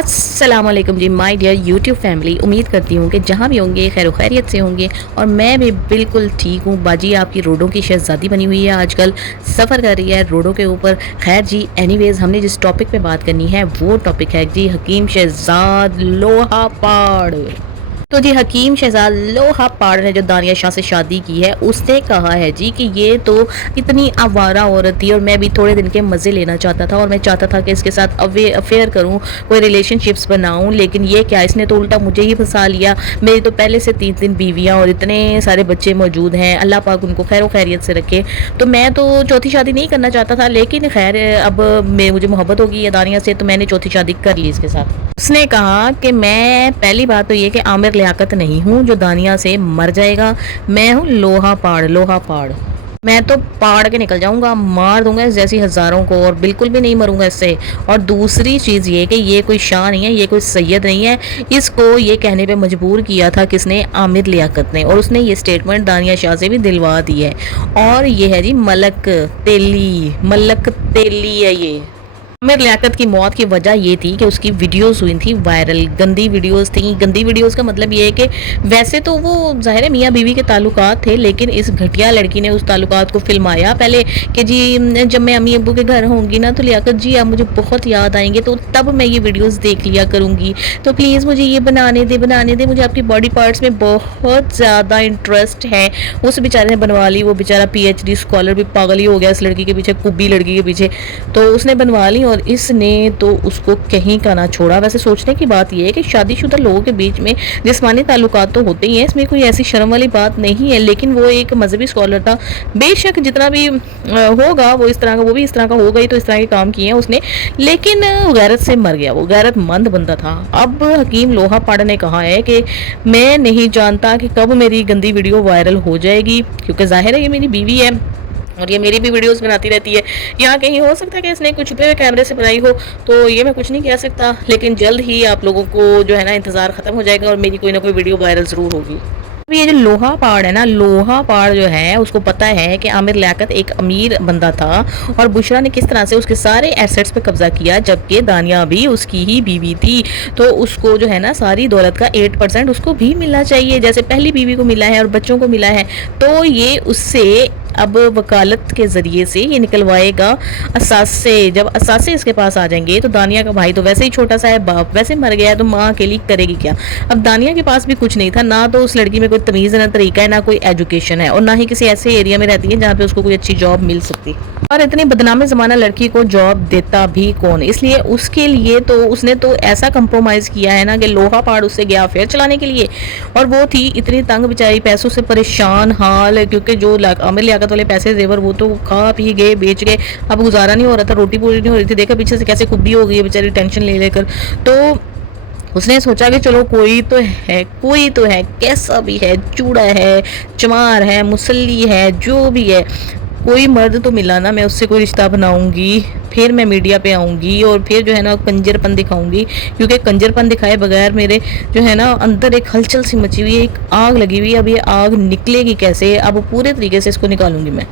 अस्सलाम वालेकुम जी my dear YouTube family. उम्मीद करती हूँ कि जहाँ भी होंगे खैर व खैरियत से होंगे और मैं भी बिल्कुल ठीक हूँ। बाजी आपकी रोडों की शहजादी बनी हुई है, आजकल सफ़र कर रही है रोडों के ऊपर। खैर जी एनीवेज़ हमने जिस टॉपिक पे बात करनी है वो टॉपिक है जी हकीम शहजाद लोहा पाड़। तो जी हकीम शहजाद लोहा पाड़ ने जो दानिया शाह से शादी की है उसने कहा है जी कि ये तो इतनी आवारा औरत थी और मैं भी थोड़े दिन के मज़े लेना चाहता था और मैं चाहता था कि इसके साथ अफेयर करूं, कोई रिलेशनशिप्स बनाऊं, लेकिन ये क्या, इसने तो उल्टा मुझे ही फंसा लिया। मेरी तो पहले से 3 बीवियां और इतने सारे बच्चे मौजूद हैं, अल्लाह पाक उनको खैर खैरियत से रखे। तो मैं तो चौथी शादी नहीं करना चाहता था, लेकिन खैर अब मुझे मोहब्बत होगी ये दानिया से, तो मैंने चौथी शादी कर ली इसके साथ। उसने कहा कि मैं पहली बात तो ये कि आमिर लियाकत नहीं हूँ जो दानिया से मर जाएगा, मैं हूँ लोहा पाड़। लोहा पाड़ मैं तो पाड़ के निकल जाऊंगा, मार दूंगा इस जैसी हज़ारों को और बिल्कुल भी नहीं मरूंगा इससे। और दूसरी चीज़ ये कि ये कोई शाह नहीं है, ये कोई सैयद नहीं है। इसको ये कहने पे मजबूर किया था किसने? आमिर लियाकत ने। और उसने ये स्टेटमेंट दानिया शाह से भी दिलवा दी है। और ये है जी मलक तेली, मलक तेली है ये। आमिर लियाकत की मौत की वजह ये थी कि उसकी वीडियोस हुई थी वायरल, गंदी वीडियोस थी। गंदी वीडियोस का मतलब ये है कि वैसे तो वो ज़ाहिर है मियाँ बीवी के ताल्लुकात थे, लेकिन इस घटिया लड़की ने उस ताल्लुकात को फिल्माया पहले कि जी जब मैं अम्मी अब्बू के घर होंगी ना तो लियाकत जी आप मुझे बहुत याद आएंगे, तो तब मैं ये वीडियोस देख लिया करूँगी, तो प्लीज़ मुझे ये बनाने दे, मुझे आपकी बॉडी पार्ट्स में बहुत ज़्यादा इंटरेस्ट है। उस बेचारे ने बनवा ली, वो बेचारा PhD स्कॉलर भी पागल ही हो गया इस लड़की के पीछे, कुब्बी लड़की के पीछे, तो उसने बनवा ली और इसने तो उसको कहीं का ना छोड़ा। वैसे सोचने की बात यह है कि शादीशुदा लोगों के बीच में जिस्मानी ताल्लुकात तो होते ही हैं, इसमें कोई ऐसी शर्म वाली बात नहीं है, लेकिन वो एक मजहबी स्कॉलर था, बेशक जितना भी होगा वो इस तरह का, वो भी इस तरह का होगा ही, तो इस तरह के काम किए हैं उसने, लेकिन गैरत से मर गया, वो गैरतमंद बंदा था। अब हकीम लोहा पाड़ ने कहा है कि मैं नहीं जानता कि कब मेरी गंदी वीडियो वायरल हो जाएगी, क्योंकि जाहिर है ये मेरी बीवी है और ये मेरी भी वीडियोस बनाती रहती है। यहाँ कहीं हो सकता है कि इसने कुछ छुपे हुए कैमरे से बनाई हो, तो ये मैं कुछ नहीं कह सकता, लेकिन जल्द ही आप लोगों को जो है ना इंतज़ार ख़त्म हो जाएगा और मेरी कोई ना कोई वीडियो वायरल ज़रूर होगी। अब ये जो लोहा पाड़ है ना, लोहा पाड़ जो है उसको पता है कि आमिर लियाकत एक अमीर बंदा था और बुशरा ने किस तरह से उसके सारे एसेट्स पे कब्जा किया, जबकि दानिया भी उसकी ही बीवी थी, तो उसको जो है ना सारी दौलत का 8% उसको भी मिलना चाहिए, जैसे पहली बीवी को मिला है और बच्चों को मिला है। तो ये उससे अब वकालत के ज़रिए से ये निकलवाएगा असासे। जब असासे इसके पास आ जाएंगे तो दानिया का भाई तो वैसे ही छोटा सा है, बाप वैसे मर गया है, तो माँ अकेली करेगी क्या? अब दानिया के पास भी कुछ नहीं था, ना तो उस लड़की में कोई तमीज़ है, ना तरीका है, ना कोई एजुकेशन है, और ना ही किसी ऐसे एरिया में रहती है जहाँ पे उसको कोई अच्छी जॉब मिल सकती। और इतनी बदनाम ज़माना लड़की को जॉब देता भी कौन? इसलिए उसके लिए तो उसने तो ऐसा कंप्रोमाइज़ किया है ना कि लोहा पाड़ उससे गया अफेयर चलाने के लिए, और वो थी इतनी तंग बेचारी, पैसों से परेशान हाल, क्योंकि जो आमिर लियाकत वाले पैसे जेवर वो तो खा पी गए, बेच गए, अब गुजारा नहीं हो रहा था, रोटी पूरी नहीं हो रही थी। देखा पीछे से कैसे खुब्बी हो गई है बेचारी टेंशन ले लेकर। तो उसने सोचा कि चलो कोई तो है, कैसा भी है, चूड़ा है, चमार है, मुसल्ली है, जो भी है, कोई मर्द तो मिला ना, मैं उससे कोई रिश्ता बनाऊंगी, फिर मैं मीडिया पे आऊँगी और फिर जो है ना कंजरपन दिखाऊंगी, क्योंकि कंजरपन दिखाए बगैर मेरे जो है ना अंदर एक हलचल सी मची हुई है, एक आग लगी हुई है। अब ये आग निकलेगी कैसे? अब पूरे तरीके से इसको निकालूंगी मैं।